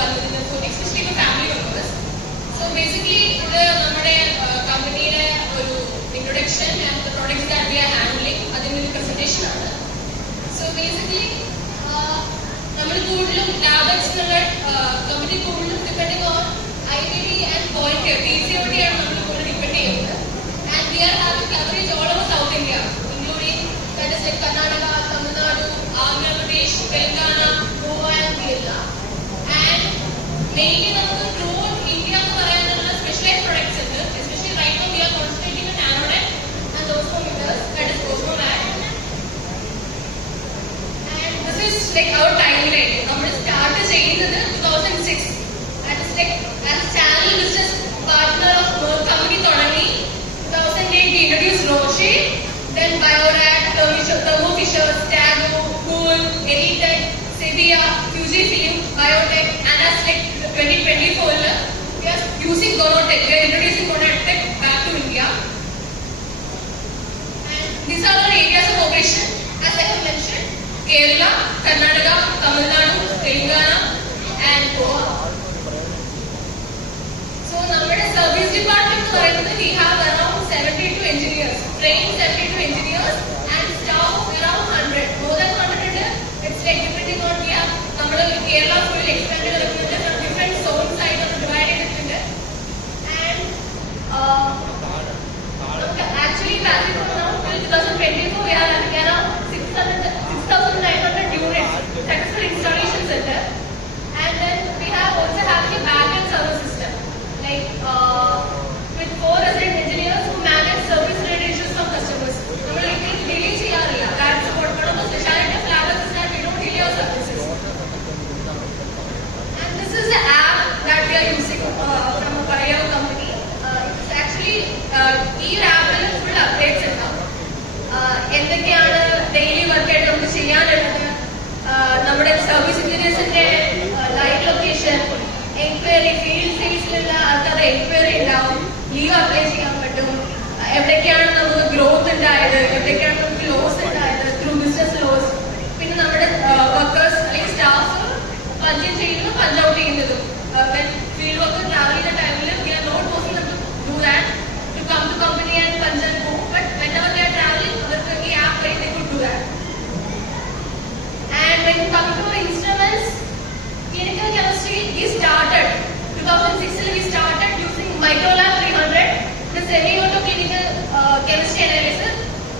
വന്നിരുന്നത്. So especially for family members. So basically ഇത് നമ്മുടെ കമ്പനിയുടെ ഒരു introduction and the products that we are handling അതിൻ്റെ ഒരു പ്രസന്റേഷൻ ആണ്. സോ ബേസിക്കലി നമ്മൾ കൂടുതലും ലാബക്സ് എന്നുള്ള കമ്പനി കൂടുതലും depending on IVD and point PCOD ആണ് നമ്മൾ കൂടുതൽ ഡിപ്പെൻഡ് ചെയ്യുന്നത്. And we are having coverage all over South India, including that is like Karnataka, Tamil Nadu, Andhra Pradesh, Telangana, Goa and Kerala. And mainly നമുക്ക് ത്രൂ ഇന്ത്യ എന്ന് പറയാനുള്ള സ്പെഷ്യലൈസ് പ്രൊഡക്ട്സ് ഉണ്ട്. Especially right now we are concentrating on നാനോഡെക് and osmometers, that is Osmomat. And this is like our timeline. നമ്മൾ start ചെയ്യുന്നത് 2006. That is like as channel business partner of Merck company തുടങ്ങി. 2008 we introduced Roche, then Biorac, Thermo Fisher, Stago, Cool, Elitech, Sevilla, Fujifilm, Biotech, and as like 2024 we are using Gonotech. We are introducing Gonotech back to India. And these are our areas of operation. As I have mentioned, Kerala, Karnataka, Tamil Nadu, Telangana, and Goa. So നമ്മുടെ service department എന്ന് പറയുന്നത് we have around 72 engineers, trained 72 engineers and staff of around 100. More than 100 ഉണ്ട്. It's like depending on we have നമ്മുടെ Kerala full expand ചെയ്തിട്ടുണ്ട്. From different zones ആയിട്ട് നമ്മൾ ഡിവൈഡ് ചെയ്തിട്ടുണ്ട്. And actually back in now till 2024 we are having around 6,900 units successful installation center. And then we have also having a back-end service system. Like with 4 resident engineers who manage service related issues from customers. നമ്മൾ ഒരിക്കലും ഡിലേ ചെയ്യാറില്ല. That's what one of the specialty of Labs is that we don't delay our services. And this is the app that we are using from a Pariya company. It's actually ഈ ആപ്പിൽ full updates ഉണ്ടാവും. എന്തൊക്കെയാണ് ഡെയിലി വർക്കായിട്ട് നമുക്ക് ചെയ്യാനുള്ളത്, നമ്മുടെ service എഞ്ചിനീയേഴ്സിന്റെ live location, enquiry, field സെയിൽസിലുള്ള ആൾക്കാരുടെ എൻക്വയറി ഉണ്ടാവും, ലീവ് അപ്ലൈ ചെയ്യാൻ പറ്റും, എവിടേക്കാണ് നമുക്ക് ഗ്രോത്ത് ഉണ്ടായത്, എവിടേക്കാണ് നമുക്ക് ലോസ് ഉണ്ടായത് ത്രൂ ബിസിനസ് ലോസ്. പിന്നെ നമ്മുടെ വർക്കേഴ്സ് അല്ലെങ്കിൽ സ്റ്റാഫ് പഞ്ച് ചെയ്യുന്നതും പഞ്ച് ഔട്ട് ചെയ്യുന്നതും. ഫീൽഡ് വർക്ക് ട്രാവൽ ചെയ്യുന്ന ടൈമിൽ we are not possible to do that to come to company and punch and go. But whenever they are traveling, അവർക്ക് ഈ ആപ്പ് വഴി they could do that. And when coming to instruments, clinical chemistry, we started 2006 we started using Microlab 300, the semi-auto clinical chemistry analyzer.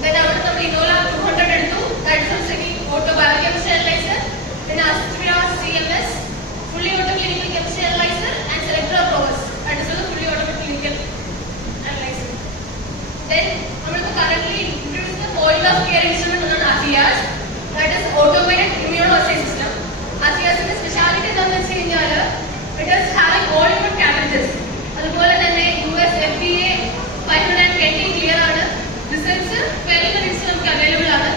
Then after that Innolab 200 എടുത്തു, that is a semi-auto biochemistry analyzer. Then Astrea CMS, fully auto clinical chemistry analyzer, and Selectra Provus, that is a fully auto clinical analyzer. Then we currently introduced the point of care instrument on AFIAS, that is automated immunoassay system. AFIASന്റെ speciality എന്താണെന്ന് വെച്ച് കഴിഞ്ഞാൽ it is having all input cartridges. അതുപോലെ തന്നെ US FDA 520 ക്ലിയർ ആണ്. റിസൾട്ട്സ് 12 minutes നമുക്ക് അവൈലബിൾ ആണ്.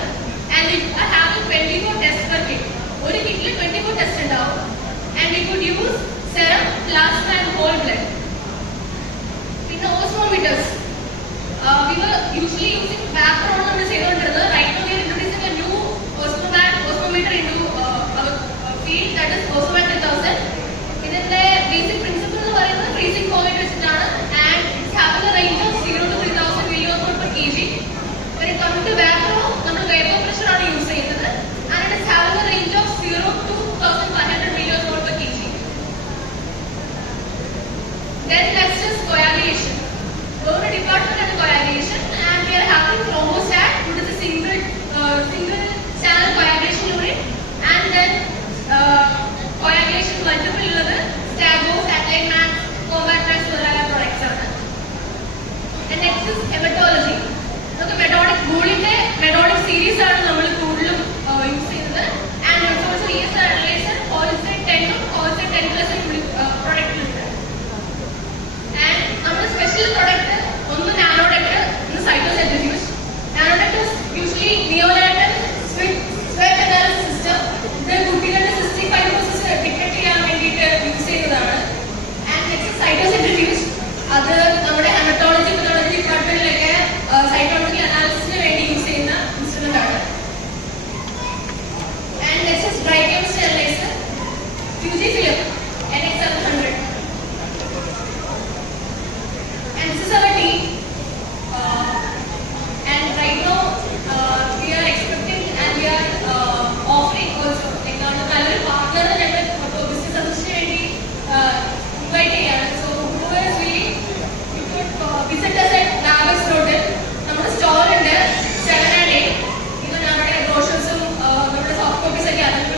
And it are having 24 tests per kit. ഒരു കിറ്റിൽ 24 ടെസ്റ്റ് ഉണ്ടാവും. And we could use serum, plasma and whole blood. പിന്നെ ഓസ്മോമീറ്റേഴ്സ് we were usually using background നമ്മൾ ചെയ്തുകൊണ്ടിരുന്നത്. Right now we are introducing a new osmometer into